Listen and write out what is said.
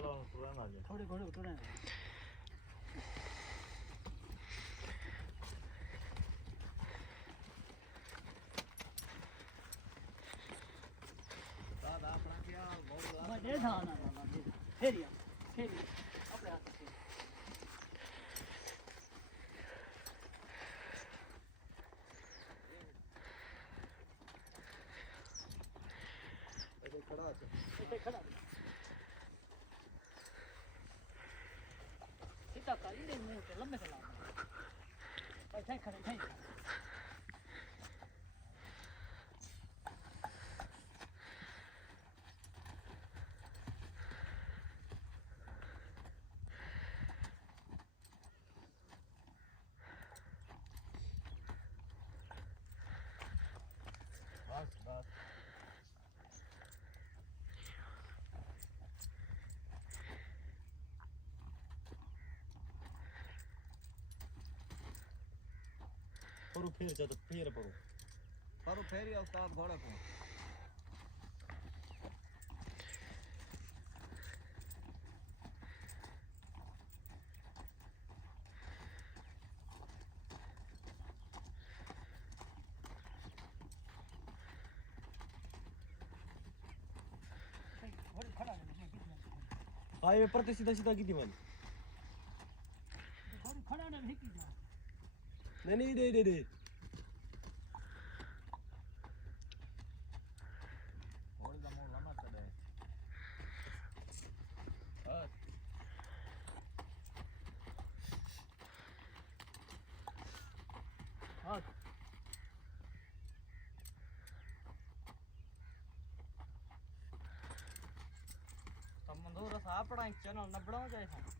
थोड़े घोड़े उतरे देखा ना फेरिया फेरिया अपने हाथ से खड़ा सीता का इधर मुंह से लंबे चला ऐसे खड़े थे बस बस परो फेर जा तो फेर परो फेर या उस्ताद घोड़े को हाँ ये पर सीधा सीधा की थी मन खड़ा ना नहीं की जा नहीं दे दे दे और दमो लमा चले हां हां संबंधो रस आपड़ा चैनल नबड़ा जाए